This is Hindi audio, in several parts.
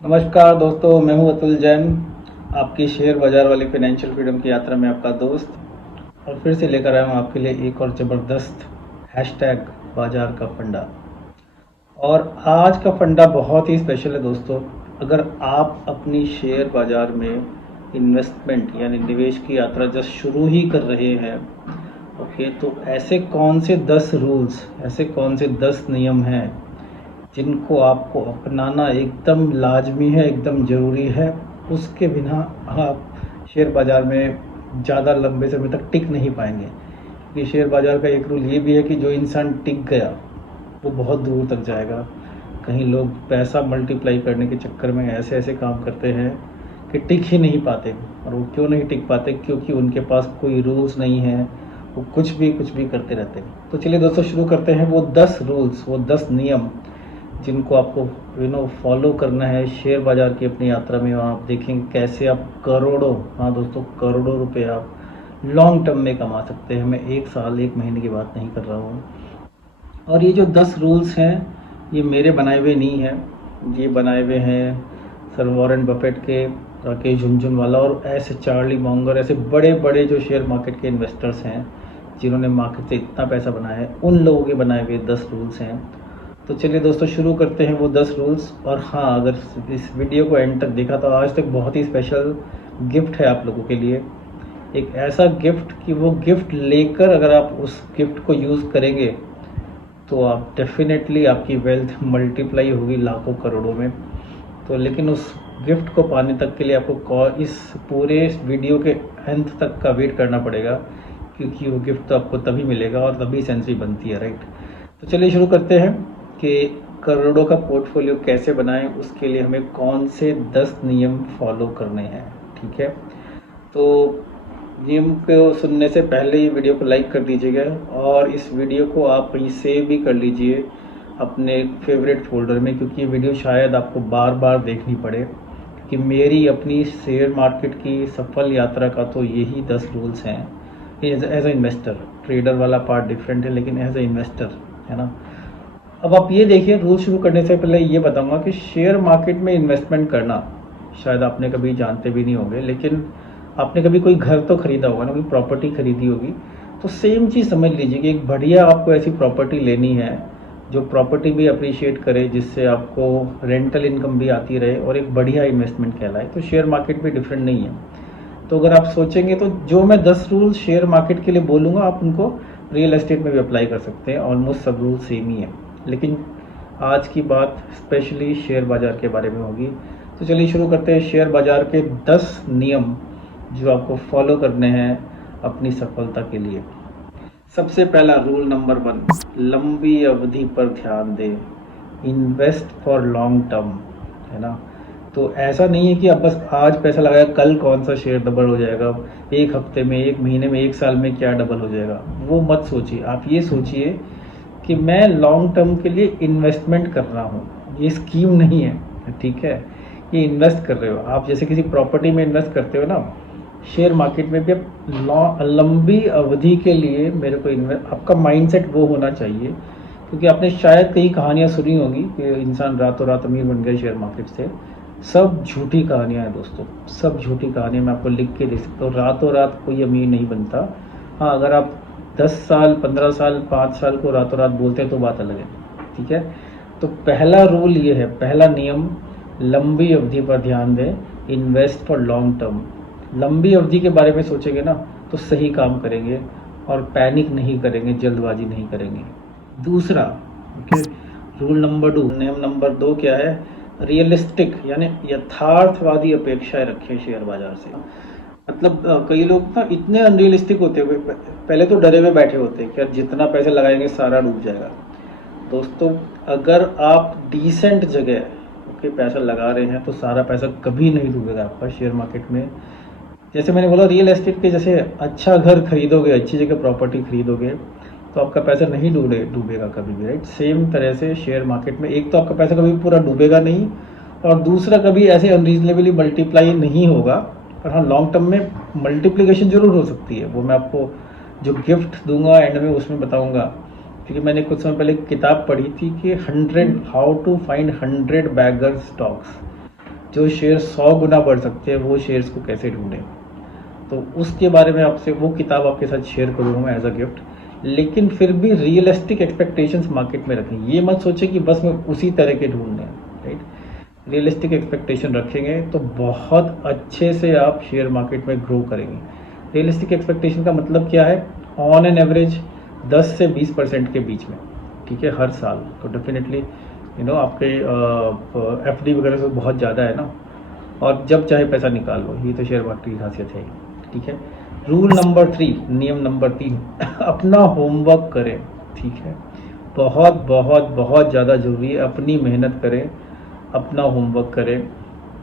नमस्कार दोस्तों, मैं हूं अतुल जैन। आपकी शेयर बाजार वाली फाइनेंशियल फ्रीडम की यात्रा में आपका दोस्त, और फिर से लेकर आया हूं आपके लिए एक और ज़बरदस्त हैशटैग बाजार का फंडा। और आज का फंडा बहुत ही स्पेशल है दोस्तों। अगर आप अपनी शेयर बाजार में इन्वेस्टमेंट यानी निवेश की यात्रा जस्ट शुरू ही कर रहे हैं, ओके, तो ऐसे कौन से 10 रूल्स, ऐसे कौन से 10 नियम हैं जिनको आपको अपनाना एकदम लाजमी है, एकदम ज़रूरी है। उसके बिना आप शेयर बाज़ार में ज़्यादा लंबे समय तक टिक नहीं पाएंगे, क्योंकि शेयर बाज़ार का एक रूल ये भी है कि जो इंसान टिक गया वो बहुत दूर तक जाएगा। कहीं लोग पैसा मल्टीप्लाई करने के चक्कर में ऐसे ऐसे काम करते हैं कि टिक ही नहीं पाते। और वो क्यों नहीं टिक पाते? क्योंकि उनके पास कोई रूल्स नहीं है, वो कुछ भी करते रहते हैं। तो चलिए दोस्तों, शुरू करते हैं वो 10 रूल्स, वो 10 नियम जिनको आपको फॉलो करना है शेयर बाज़ार की अपनी यात्रा में। और आप देखेंगे कैसे आप करोड़ों, हाँ दोस्तों, करोड़ों रुपए आप लॉन्ग टर्म में कमा सकते हैं। मैं एक साल एक महीने की बात नहीं कर रहा हूँ। और ये जो 10 रूल्स हैं, ये मेरे बनाए हुए नहीं हैं, ये बनाए हुए हैं सर वॉरेन बफेट के, राकेश झुनझुनवाला और ऐसे चार्ली मॉन्गर, ऐसे बड़े बड़े जो शेयर मार्केट के इन्वेस्टर्स हैं जिन्होंने मार्केट से इतना पैसा बनाया है, उन लोगों के बनाए हुए 10 रूल्स हैं। तो चलिए दोस्तों, शुरू करते हैं वो 10 रूल्स। और हाँ, अगर इस वीडियो को एंड तक देखा तो आज तक बहुत ही स्पेशल गिफ्ट है आप लोगों के लिए। एक ऐसा गिफ्ट कि वो गिफ्ट लेकर अगर आप उस गिफ्ट को यूज़ करेंगे तो आप डेफिनेटली आपकी वेल्थ मल्टीप्लाई होगी लाखों करोड़ों में। तो लेकिन उस गिफ्ट को पाने तक के लिए आपको इस पूरे वीडियो के अंत तक का वेट करना पड़ेगा, क्योंकि वो गिफ्ट तो आपको तभी मिलेगा और तभी सेंसरी बनती है, राइट। तो चलिए शुरू करते हैं कि करोड़ों का पोर्टफोलियो कैसे बनाएं, उसके लिए हमें कौन से 10 नियम फॉलो करने हैं। ठीक है, तो नियम को सुनने से पहले ये वीडियो को लाइक कर दीजिएगा, और इस वीडियो को आप सेव भी कर लीजिए अपने फेवरेट फोल्डर में, क्योंकि ये वीडियो शायद आपको बार बार देखनी पड़े। कि मेरी अपनी शेयर मार्केट की सफल यात्रा का तो यही 10 रूल्स हैं। एज ए इन्वेस्टर, ट्रेडर वाला पार्ट डिफरेंट है, लेकिन एज ए इन्वेस्टर, है ना। अब आप ये देखिए, रूल शुरू करने से पहले ये बताऊंगा कि शेयर मार्केट में इन्वेस्टमेंट करना शायद आपने कभी जानते भी नहीं होंगे, लेकिन आपने कभी कोई घर तो खरीदा होगा ना, कोई प्रॉपर्टी खरीदी होगी। तो सेम चीज़ समझ लीजिए कि एक बढ़िया आपको ऐसी प्रॉपर्टी लेनी है जो प्रॉपर्टी भी अप्रिशिएट करे, जिससे आपको रेंटल इनकम भी आती रहे और एक बढ़िया इन्वेस्टमेंट कहलाए। तो शेयर मार्केट भी डिफरेंट नहीं है। तो अगर आप सोचेंगे तो जो मैं 10 रूल शेयर मार्केट के लिए बोलूँगा, आप उनको रियल एस्टेट में भी अप्लाई कर सकते हैं। ऑलमोस्ट सब रूल सेम ही है, लेकिन आज की बात स्पेशली शेयर बाज़ार के बारे में होगी। तो चलिए शुरू करते हैं शेयर बाज़ार के 10 नियम जो आपको फॉलो करने हैं अपनी सफलता के लिए। सबसे पहला रूल नंबर 1, लंबी अवधि पर ध्यान दें। इन्वेस्ट फॉर लॉन्ग टर्म, है ना। तो ऐसा नहीं है कि आप बस आज पैसा लगाया, कल कौन सा शेयर डबल हो जाएगा, एक हफ्ते में, एक महीने में, एक साल में क्या डबल हो जाएगा, वो मत सोचिए। आप ये सोचिए कि मैं लॉन्ग टर्म के लिए इन्वेस्टमेंट कर रहा हूँ। ये स्कीम नहीं है, ठीक है, ये इन्वेस्ट कर रहे हो आप। जैसे किसी प्रॉपर्टी में इन्वेस्ट करते हो ना, शेयर मार्केट में भी आप लंबी अवधि के लिए मेरे को आपका माइंडसेट वो होना चाहिए। क्योंकि आपने शायद कई कहानियाँ सुनी होगी कि इंसान रातों रात अमीर बन गए शेयर मार्केट से। सब झूठी कहानियाँ हैं दोस्तों, सब झूठी कहानियाँ। मैं आपको लिख के दे सकता हूँ, रातों रात कोई अमीर नहीं बनता। हाँ, अगर आप 10 साल, 15 साल, 5 साल को रातों रात बोलते हैं तो बात अलग है, ठीक है। तो पहला रूल ये है, पहला नियम, लंबी अवधि पर ध्यान दें। Invest for long term. लंबी अवधि के बारे में सोचेंगे ना तो सही काम करेंगे और पैनिक नहीं करेंगे, जल्दबाजी नहीं करेंगे। दूसरा, ओके, रूल नंबर 2, नियम नंबर 2 क्या है? रियलिस्टिक यानी यथार्थवादी अपेक्षाएं रखें शेयर बाजार से। मतलब कई लोग ना इतने अनरियलिस्टिक होते हुए पहले तो डरे हुए बैठे होते हैं कि यार जितना पैसा लगाएंगे सारा डूब जाएगा। दोस्तों, अगर आप डिसेंट जगह ओके पैसा लगा रहे हैं तो सारा पैसा कभी नहीं डूबेगा आपका शेयर मार्केट में। जैसे मैंने बोला, रियल एस्टेट के जैसे अच्छा घर खरीदोगे, अच्छी जगह प्रॉपर्टी खरीदोगे तो आपका पैसा नहीं डूबेगा कभी भी, राइट। सेम तरह से शेयर मार्केट में एक तो आपका पैसा कभी पूरा डूबेगा नहीं, और दूसरा कभी ऐसे अनरीजनेबली मल्टीप्लाई नहीं होगा। पर हाँ, लॉन्ग टर्म में मल्टीप्लिकेशन जरूर हो सकती है। वो मैं आपको जो गिफ्ट दूंगा एंड में उसमें बताऊंगा। क्योंकि मैंने कुछ समय पहले एक किताब पढ़ी थी कि 100 how to find 100 bagger stocks. जो शेयर 100 गुना बढ़ सकते हैं वो शेयर्स को कैसे ढूंढें, तो उसके बारे में आपसे वो किताब आपके साथ शेयर करूँगा मैं एज अ गिफ्ट। लेकिन फिर भी रियलिस्टिक एक्सपेक्टेशंस मार्केट में रखें, ये मत सोचें कि बस मैं उसी तरह के ढूंढने हैं, राइट। रियलिस्टिक एक्सपेक्टेशन रखेंगे तो बहुत अच्छे से आप शेयर मार्केट में ग्रो करेंगे। रियलिस्टिक एक्सपेक्टेशन का मतलब क्या है, ऑन एन एवरेज 10 से 20% के बीच में, ठीक है, हर साल। तो डेफिनेटली आपके एफडी वगैरह से बहुत ज़्यादा है ना, और जब चाहे पैसा निकाल लो, ये तो शेयर मार्केट की खासियत है, ठीक है। रूल नंबर 3, नियम नंबर 3 अपना होमवर्क करें, ठीक है। बहुत बहुत बहुत ज़्यादा ज़रूरी है, अपनी मेहनत करें, अपना होमवर्क करें।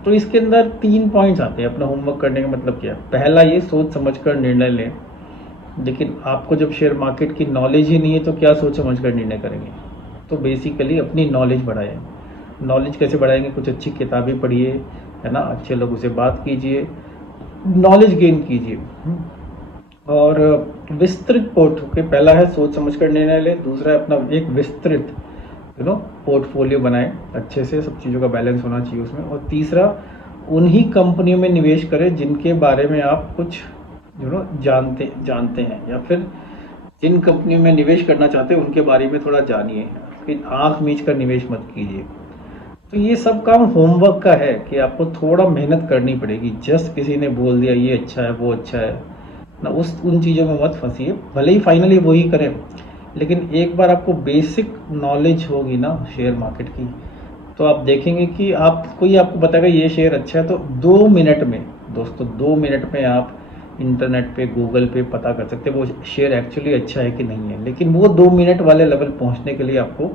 तो इसके अंदर 3 पॉइंट्स आते हैं अपना होमवर्क करने का मतलब क्या है। पहला, ये सोच समझ कर निर्णय लें। लेकिन आपको जब शेयर मार्केट की नॉलेज ही नहीं है तो क्या सोच समझ कर निर्णय करेंगे। तो बेसिकली अपनी नॉलेज बढ़ाएं। नॉलेज कैसे बढ़ाएंगे, कुछ अच्छी किताबें पढ़िए, है ना, अच्छे लोगों से बात कीजिए, नॉलेज गेन कीजिए। और विस्तृत पहला है सोच समझ कर निर्णय लें, दूसरा है अपना एक विस्तृत पोर्टफोलियो बनाएं, अच्छे से सब चीज़ों का बैलेंस होना चाहिए उसमें। और तीसरा, उन्हीं कंपनियों में निवेश करें जिनके बारे में आप कुछ जानते हैं, या फिर जिन कंपनियों में निवेश करना चाहते हैं उनके बारे में थोड़ा जानिए, फिर आँख मीच कर निवेश मत कीजिए। तो ये सब काम होमवर्क का है कि आपको थोड़ा मेहनत करनी पड़ेगी। जस्ट किसी ने बोल दिया ये अच्छा है वो अच्छा है ना, उन चीज़ों में मत फंसिए, भले ही फाइनली वही करें। लेकिन एक बार आपको बेसिक नॉलेज होगी ना शेयर मार्केट की, तो आप देखेंगे कि कोई आपको बताएगा ये शेयर अच्छा है, तो 2 मिनट में दोस्तों, 2 मिनट में आप इंटरनेट पे गूगल पे पता कर सकते हैं वो शेयर एक्चुअली अच्छा है कि नहीं है। लेकिन वो 2 मिनट वाले लेवल पहुंचने के लिए आपको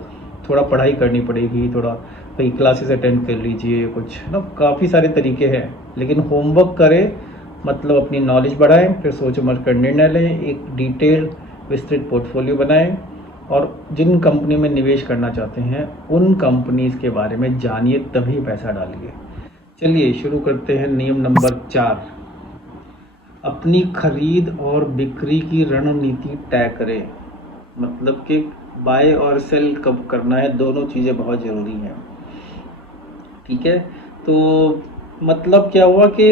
थोड़ा पढ़ाई करनी पड़ेगी, थोड़ा कई क्लासेस अटेंड कर लीजिए, कुछ काफ़ी सारे तरीके हैं। लेकिन होमवर्क करें, मतलब अपनी नॉलेज बढ़ाएं, फिर सोच समझ कर निर्णय लें, एक डिटेल विस्तृत पोर्टफोलियो बनाएं, और जिन कंपनी में निवेश करना चाहते हैं उन कंपनीज के बारे में जानिए, तभी पैसा डालिए। चलिए शुरू करते हैं। नियम नंबर 4, अपनी खरीद और बिक्री की रणनीति तय करें। मतलब कि बाय और सेल कब करना है, दोनों चीज़ें बहुत ज़रूरी हैं, ठीक है। तो मतलब क्या हुआ कि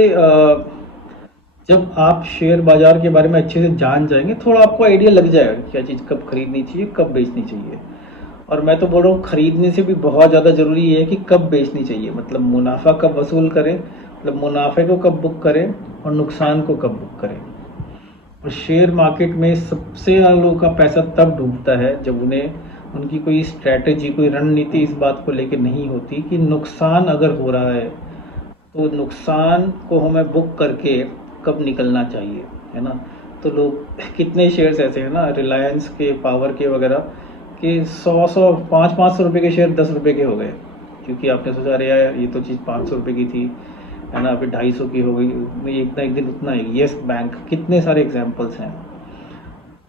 जब आप शेयर बाजार के बारे में अच्छे से जान जाएंगे, थोड़ा आपको आइडिया लग जाएगा कि क्या चीज़ कब खरीदनी चाहिए, कब बेचनी चाहिए। और मैं तो बोल रहा हूँ खरीदने से भी बहुत ज़्यादा ज़रूरी है कि कब बेचनी चाहिए, मतलब मुनाफा कब वसूल करें, मतलब मुनाफे को कब बुक करें और नुकसान को कब बुक करें। और शेयर मार्केट में सबसे ज़्यादा लोगों का पैसा तब डूबता है जब उनकी कोई स्ट्रैटेजी, कोई रणनीति इस बात को लेकर नहीं होती कि नुकसान अगर हो रहा है तो नुकसान को हमें बुक करके कब निकलना चाहिए, है ना। तो लोग कितने शेयर्स ऐसे हैं ना, रिलायंस के, पावर के वगैरह कि 100 500 रुपये के शेयर 10 रुपये के हो गए, क्योंकि आपने सोचा अरे यार ये तो चीज़ 500 रुपये की थी, है ना, अभी 250 की हो गई, इतना एक दिन उतना है। येस बैंक, कितने सारे एग्जाम्पल्स हैं।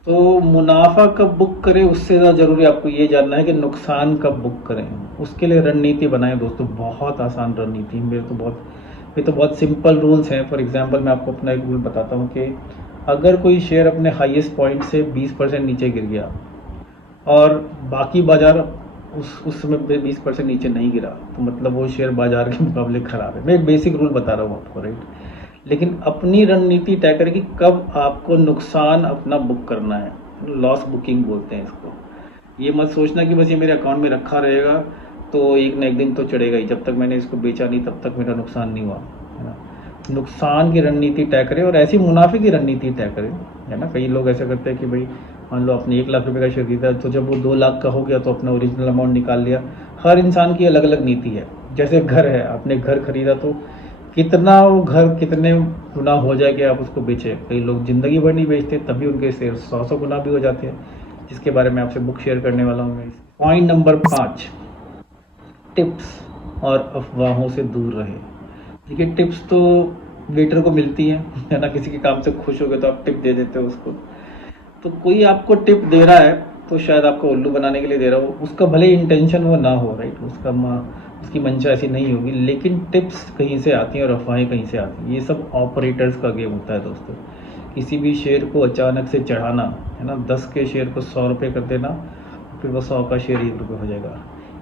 तो मुनाफा कब बुक करें उससे ज़्यादा ज़रूरी आपको ये जानना है कि नुकसान कब बुक करें। उसके लिए रणनीति बनाएं दोस्तों, बहुत आसान रणनीति। ये तो बहुत सिंपल रूल्स हैं। फॉर एग्जांपल मैं आपको अपना एक रूल बताता हूँ कि अगर कोई शेयर अपने हाईएस्ट पॉइंट से 20% नीचे गिर गया और बाकी बाजार उस समय पे 20% नीचे नहीं गिरा, तो मतलब वो शेयर बाजार के मुकाबले ख़राब है। मैं एक बेसिक रूल बता रहा हूँ आपको, राइट। लेकिन अपनी रणनीति तय करें कि कब आपको नुकसान अपना बुक करना है, लॉस बुकिंग बोलते हैं इसको। ये मत सोचना कि बस ये मेरे अकाउंट में रखा रहेगा तो एक ना एक दिन तो चढ़ेगा ही, जब तक मैंने इसको बेचा नहीं तब तक मेरा नुकसान नहीं हुआ, है ना। नुकसान की रणनीति तय करें और ऐसी मुनाफे की रणनीति तय करें, है ना। कई लोग ऐसा करते हैं कि भाई मान लो आपने 1 लाख रुपए का शेयर खरीदा, तो जब वो 2 लाख का हो गया तो अपना ओरिजिनल अमाउंट निकाल लिया। हर इंसान की अलग अलग नीति है। जैसे घर है, आपने घर खरीदा तो कितना वो घर कितने गुना हो जाए कि आप उसको बेचें। कई लोग ज़िंदगी भर नहीं बेचते, तभी उनके शेयर 100 गुना भी हो जाते हैं, जिसके बारे में आपसे बुक शेयर करने वाला हूँ मैं। पॉइंट नंबर 5, टिप्स और अफवाहों से दूर रहे। देखिए टिप्स तो वेटर को मिलती हैं, है ना। किसी के काम से खुश हो गए तो आप टिप दे देते हो उसको। तो कोई आपको टिप दे रहा है तो शायद आपको उल्लू बनाने के लिए दे रहा हो, उसका भले इंटेंशन वो ना हो, राइट। उसकी मंशा ऐसी नहीं होगी, लेकिन टिप्स कहीं से आती हैं और अफवाहें कहीं से आती हैं। ये सब ऑपरेटर्स का गेम होता है दोस्तों। किसी भी शेयर को अचानक से चढ़ाना, है ना, 10 के शेयर को 100 रुपये कर देना, फिर वो 100 का शेयर 1 रुपये हो जाएगा।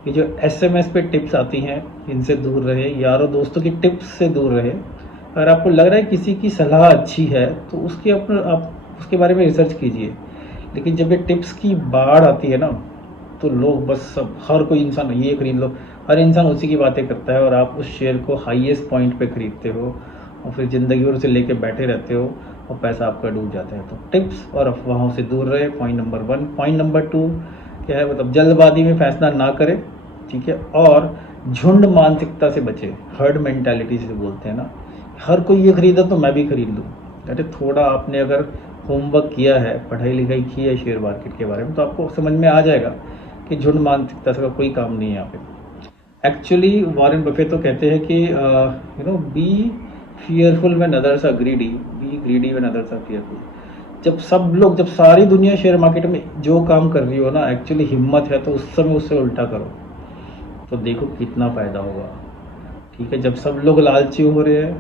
कि जो SMS पे टिप्स आती हैं इनसे दूर रहे, यारों दोस्तों की टिप्स से दूर रहे। अगर आपको लग रहा है किसी की सलाह अच्छी है तो उसकी अपने आप उसके बारे में रिसर्च कीजिए। लेकिन जब ये टिप्स की बाढ़ आती है ना, तो लोग बस सब हर कोई इंसान ये खरीद लो, हर इंसान उसी की बातें करता है और आप उस शेयर को हाईएस्ट पॉइंट पे खरीदते हो और फिर ज़िंदगी भर उसे लेके बैठे रहते हो और पैसा आपका डूब जाता है। तो टिप्स और अफवाहों से दूर रहे, पॉइंट नंबर 1। पॉइंट नंबर 2 क्या है, मतलब जल्दबाजी में फैसला ना करें, ठीक है। और झुंड मानसिकता से बचे, हर्ड मेंटालिटी से बोलते हैं ना, हर कोई ये खरीदा तो मैं भी खरीद लूँ। अरे थोड़ा आपने अगर होमवर्क किया है, पढ़ाई लिखाई की है शेयर मार्केट के बारे में, तो आपको समझ में आ जाएगा कि झुंड मानसिकता से कोई काम नहीं है यहाँ पे। एक्चुअली वॉरेन बफेट तो कहते हैं कि be fearful when others are greedy, be greedy when others are fearful. जब सारी दुनिया शेयर मार्केट में जो काम कर रही हो ना, एक्चुअली हिम्मत है तो उस समय उससे उल्टा करो, तो देखो कितना फ़ायदा होगा, ठीक है। जब सब लोग लालची हो रहे हैं,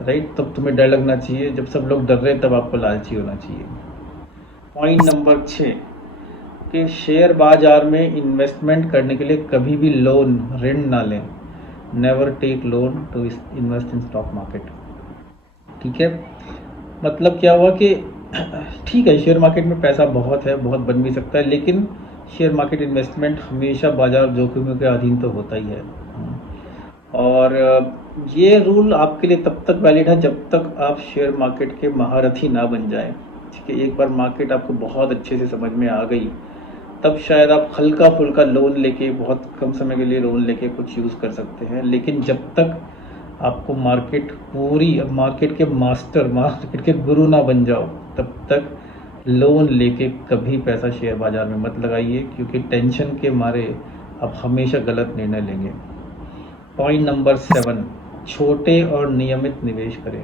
राइट, तब तुम्हें डर लगना चाहिए। जब सब लोग डर रहे हैं तब आपको लालची होना चाहिए। पॉइंट नंबर 6 कि शेयर बाजार में इन्वेस्टमेंट करने के लिए कभी भी लोन, ऋण ना लें। Never take loan to invest in stock market, ठीक है। मतलब क्या हुआ कि ठीक है, शेयर मार्केट में पैसा बहुत है, बहुत बन भी सकता है, लेकिन शेयर मार्केट इन्वेस्टमेंट हमेशा बाजार जोखिमों के अधीन तो होता ही है। और ये रूल आपके लिए तब तक वैलिड है जब तक आप शेयर मार्केट के महारथी ना बन जाएं, ठीक है। एक बार मार्केट आपको बहुत अच्छे से समझ में आ गई, तब शायद आप हल्का फुल्का लोन लेके, बहुत कम समय के लिए लोन लेके कुछ यूज़ कर सकते हैं। लेकिन जब तक आपको मार्केट के मास्टर, मार्केट के गुरु ना बन जाओ, तब तक लोन लेके कभी पैसा शेयर बाजार में मत लगाइए, क्योंकि टेंशन के मारे आप हमेशा गलत निर्णय लेंगे। पॉइंट नंबर 7, छोटे और नियमित निवेश करें।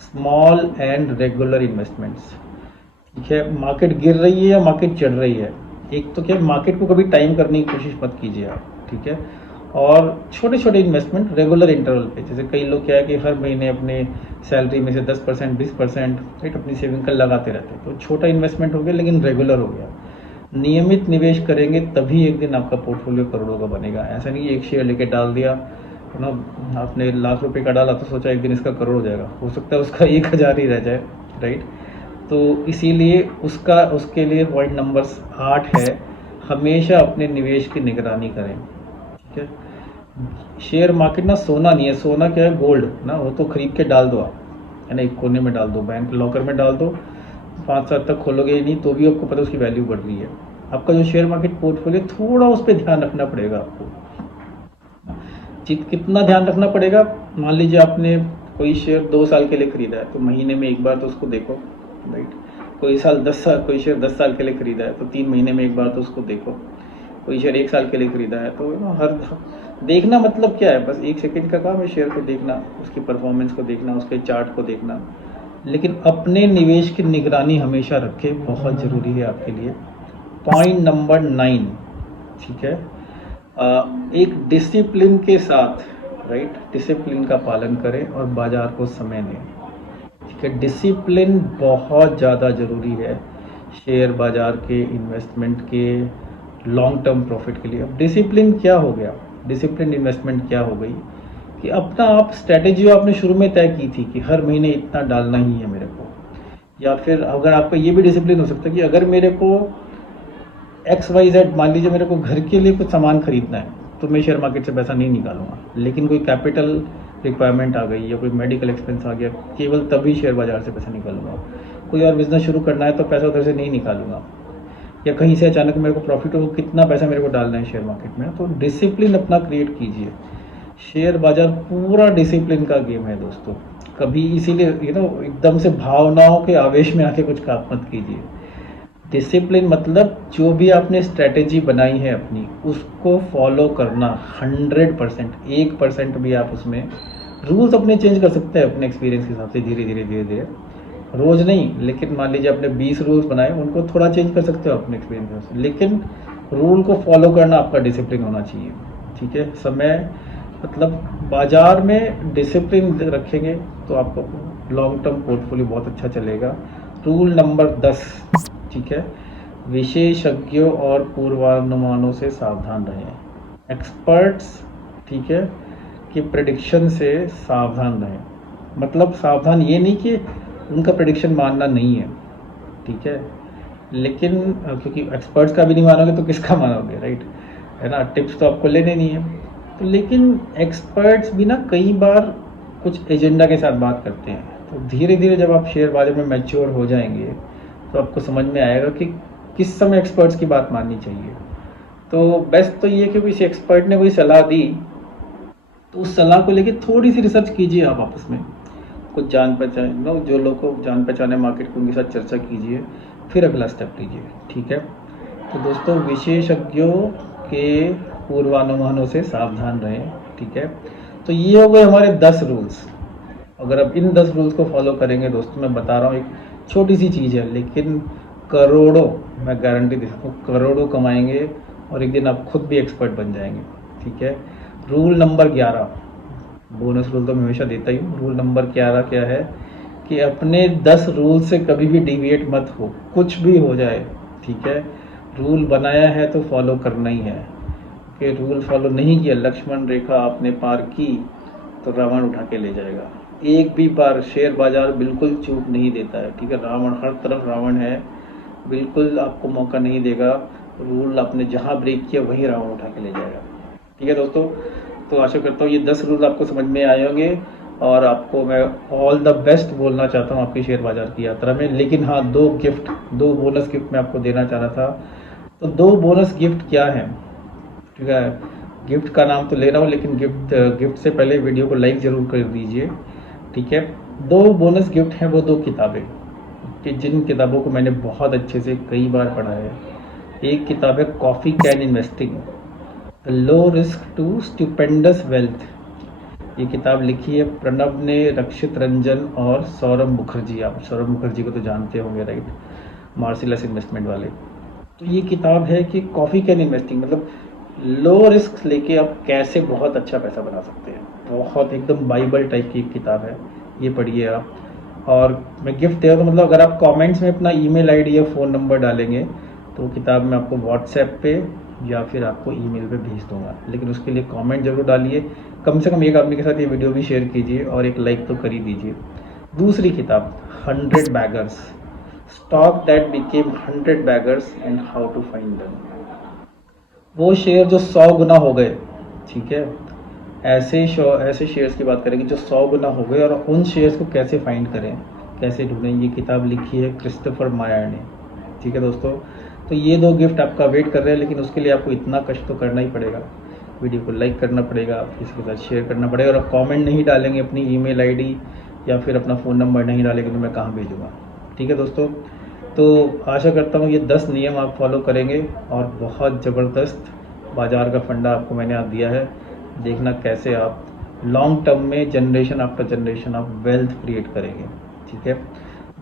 स्मॉल एंड रेगुलर इन्वेस्टमेंट्स, ठीक है। मार्केट गिर रही है या मार्केट चढ़ रही है, एक तो क्या, मार्केट को कभी टाइम करने की कोशिश मत कीजिए आप, ठीक है। और छोटे छोटे इन्वेस्टमेंट रेगुलर इंटरवल पे, जैसे कई लोग क्या है कि हर महीने अपने सैलरी में से 10% 20% राइट अपनी सेविंग का लगाते रहते हैं, तो छोटा इन्वेस्टमेंट हो गया लेकिन रेगुलर हो गया। नियमित निवेश करेंगे तभी एक दिन आपका पोर्टफोलियो करोड़ों का बनेगा। ऐसा नहीं एक शेयर लेके डाल दिया, ना आपने लाख रुपए का डाला तो सोचा एक दिन इसका करोड़ हो जाएगा, हो सकता है उसका 1000 ही रह जाए, राइट। तो इसीलिए उसके लिए पॉइंट नंबर 8 है, हमेशा अपने निवेश की निगरानी करें, ठीक है। शेयर मार्केट ना सोना नहीं है, सोना क्या है, गोल्ड ना, वो तो खरीद के डाल दो आप, है ना, एक कोने में डाल दो, बैंक लॉकर में डाल दो, 5 साल तक खोलोगे ही नहीं तो भी आपको पता उसकी वैल्यू बढ़ रही है। आपका जो शेयर मार्केट पोर्टफोलियो, थोड़ा उस पर ध्यान रखना पड़ेगा आपको। कितना ध्यान रखना पड़ेगा, मान लीजिए आपने कोई शेयर 2 साल के लिए खरीदा है, तो महीने में एक बार तो उसको देखो, राइट। कोई शेयर 10 साल के लिए खरीदा है तो 3 महीने में एक बार तो उसको देखो। कोई शेयर 1 साल के लिए खरीदा है तो हर देखना, मतलब क्या है, बस 1 सेकंड का काम है शेयर को देखना, उसकी परफॉर्मेंस को देखना, उसके चार्ट को देखना। लेकिन अपने निवेश की निगरानी हमेशा रखें, बहुत ज़रूरी है आपके लिए। पॉइंट नंबर 9, ठीक है, एक डिसिप्लिन के साथ, राइट, डिसिप्लिन का पालन करें और बाजार को समय दें, ठीक है। डिसिप्लिन बहुत ज़्यादा ज़रूरी है शेयर बाजार के इन्वेस्टमेंट के लॉन्ग टर्म प्रॉफिट के लिए। अब डिसिप्लिन क्या हो गया, डिसिप्लिन इन्वेस्टमेंट क्या हो गई कि अपना आप स्ट्रैटेजी आपने शुरू में तय की थी कि हर महीने इतना डालना ही है मेरे को, या फिर अगर आपका ये भी डिसिप्लिन हो सकता है कि अगर मेरे को XYZ, मान लीजिए मेरे को घर के लिए कुछ सामान खरीदना है तो मैं शेयर मार्केट से पैसा नहीं निकालूंगा, लेकिन कोई कैपिटल रिक्वायरमेंट आ गई या कोई मेडिकल एक्सपेंस आ गया, केवल तभी शेयर बाजार से पैसा निकालूंगा। कोई और बिजनेस शुरू करना है तो पैसा उधर से नहीं निकालूंगा, या कहीं से अचानक मेरे को प्रॉफिट हो, कितना पैसा मेरे को डालना है शेयर मार्केट में। तो डिसिप्लिन अपना क्रिएट कीजिए। शेयर बाजार पूरा डिसिप्लिन का गेम है दोस्तों, कभी इसीलिए एकदम से भावनाओं के आवेश में आके कुछ काम मत कीजिए। डिसिप्लिन मतलब जो भी आपने स्ट्रैटेजी बनाई है अपनी, उसको फॉलो करना 100%, 1% भी आप उसमें रूल्स अपने चेंज कर सकते हैं अपने एक्सपीरियंस के हिसाब से, धीरे धीरे रोज नहीं, लेकिन मान लीजिए आपने 20 रूल्स बनाए, उनको थोड़ा चेंज कर सकते हो अपने एक्सपीरियंस के हिसाब से, लेकिन रूल को फॉलो करना आपका डिसिप्लिन होना चाहिए, ठीक है। समय मतलब बाजार में डिसिप्लिन रखेंगे तो आपको लॉन्ग टर्म पोर्टफोलियो बहुत अच्छा चलेगा। रूल नंबर 10, ठीक है, विशेषज्ञों और पूर्वानुमानों से सावधान रहें। एक्सपर्ट्स, ठीक है, कि प्रेडिक्शन से सावधान रहें। मतलब सावधान ये नहीं कि उनका प्रेडिक्शन मानना नहीं है, ठीक है, लेकिन क्योंकि एक्सपर्ट्स का भी नहीं मानोगे तो किसका मानोगे, राइट, है ना। टिप्स तो आपको लेने नहीं है, तो लेकिन एक्सपर्ट्स भी ना कई बार कुछ एजेंडा के साथ बात करते हैं। तो धीरे धीरे जब आप शेयर बाजार में मैच्योर हो जाएंगे तो आपको समझ में आएगा कि किस समय एक्सपर्ट्स की बात माननी चाहिए। तो बेस्ट तो ये कि किसी एक्सपर्ट ने कोई सलाह दी तो उस सलाह को लेके थोड़ी सी रिसर्च कीजिए आप आपस में, कुछ जान पहचान लो, जो लोग को जान पहचाने मार्केट को, उनके साथ चर्चा कीजिए, फिर अगला स्टेप लीजिए, ठीक है। तो दोस्तों, विशेषज्ञों के पूर्वानुमानों से सावधान रहें, ठीक है। तो ये हो गए हमारे 10 रूल्स। अगर आप इन 10 रूल्स को फॉलो करेंगे दोस्तों, मैं बता रहा हूँ, एक छोटी सी चीज़ है लेकिन करोड़ों, मैं गारंटी दे सकता हूँ, करोड़ों कमाएंगे और एक दिन आप खुद भी एक्सपर्ट बन जाएंगे, ठीक है। रूल नंबर 11, बोनस रूल तो मैं हमेशा देता ही हूँ। रूल नंबर 11 क्या है कि अपने 10 रूल से कभी भी डिविएट मत हो, कुछ भी हो जाए, ठीक है। रूल बनाया है तो फॉलो करना ही है, कि रूल फॉलो नहीं किया, लक्ष्मण रेखा आपने पार की तो रावण उठा के ले जाएगा। एक भी बार शेयर बाजार बिल्कुल चूक नहीं देता है, ठीक है। रावण, हर तरफ रावण है, बिल्कुल आपको मौका नहीं देगा। रूल आपने जहाँ ब्रेक किया वहीं रावण उठा के ले जाएगा, ठीक है दोस्तों। तो आशा करता हूँ ये 10 रूल आपको समझ में आए होंगे और आपको मैं ऑल द बेस्ट बोलना चाहता हूँ आपकी शेयर बाजार की यात्रा में। लेकिन हाँ, दो बोनस गिफ्ट मैं आपको देना चाह रहा था। तो 2 बोनस गिफ्ट क्या है, ठीक है। गिफ्ट का नाम तो ले रहा हूँ, लेकिन गिफ्ट से पहले वीडियो को लाइक ज़रूर कर दीजिए, ठीक है। 2 बोनस गिफ्ट हैं, वो 2 किताबें, कि जिन किताबों को मैंने बहुत अच्छे से कई बार पढ़ा है। एक किताब है coffee can investing, the low risk to stupendous wealth. ये किताब लिखी है प्रणब ने, रक्षित रंजन और सौरभ मुखर्जी। आप सौरभ मुखर्जी को तो जानते होंगे, राइट, मार्सिलस इन्वेस्टमेंट वाले। तो ये किताब है कि कॉफ़ी कैन इन्वेस्टिंग, मतलब लो रिस्क लेके आप कैसे बहुत अच्छा पैसा बना सकते हैं। बहुत एकदम बाइबल टाइप की एक किताब है, ये पढ़िए आप। और मैं गिफ्ट दे रहा हूँ, तो मतलब अगर आप कमेंट्स में अपना ईमेल आईडी या फ़ोन नंबर डालेंगे तो वो किताब मैं आपको व्हाट्सएप पे या फिर आपको ईमेल पे भेज दूंगा। लेकिन उसके लिए कमेंट जरूर डालिए, कम से कम एक आदमी के साथ ये वीडियो भी शेयर कीजिए और एक लाइक तो कर ही दीजिए। दूसरी किताब 100 baggers, stock that became 100 baggers and how to find them. वो शेयर जो 100 गुना हो गए, ठीक है, ऐसे शेयर्स की बात करेंगे जो 100 गुना हो गए और उन शेयर्स को कैसे फाइंड करें, कैसे ढूंढें। ये किताब लिखी है क्रिस्टोफर मायर ने, ठीक है दोस्तों। तो ये 2 गिफ्ट आपका वेट कर रहे हैं, लेकिन उसके लिए आपको इतना कष्ट तो करना ही पड़ेगा। वीडियो को लाइक करना पड़ेगा, किसी के साथ शेयर करना पड़ेगा, और आप कमेंट नहीं डालेंगे, अपनी ईमेल आईडी या फिर अपना फ़ोन नंबर नहीं डालेंगे तो मैं कहाँ भेजूँगा, ठीक है दोस्तों। तो आशा करता हूँ ये 10 नियम आप फॉलो करेंगे और बहुत ज़बरदस्त बाज़ार का फंडा आपको मैंने आज दिया है। देखना कैसे आप लॉन्ग टर्म में जनरेशन आफ्टर जनरेशन आप वेल्थ क्रिएट करेंगे, ठीक है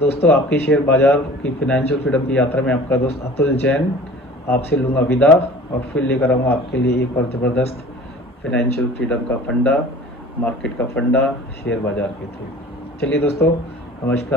दोस्तों। आपकी शेयर बाजार की फाइनेंशियल फ्रीडम की यात्रा में आपका दोस्त अतुल जैन आपसे लूँगा विदा, और फिर लेकर आऊँगा आपके लिए एक और ज़बरदस्त फाइनेंशियल फ्रीडम का फंडा, मार्केट का फंडा शेयर बाजार के थ्रू। चलिए दोस्तों, नमस्कार।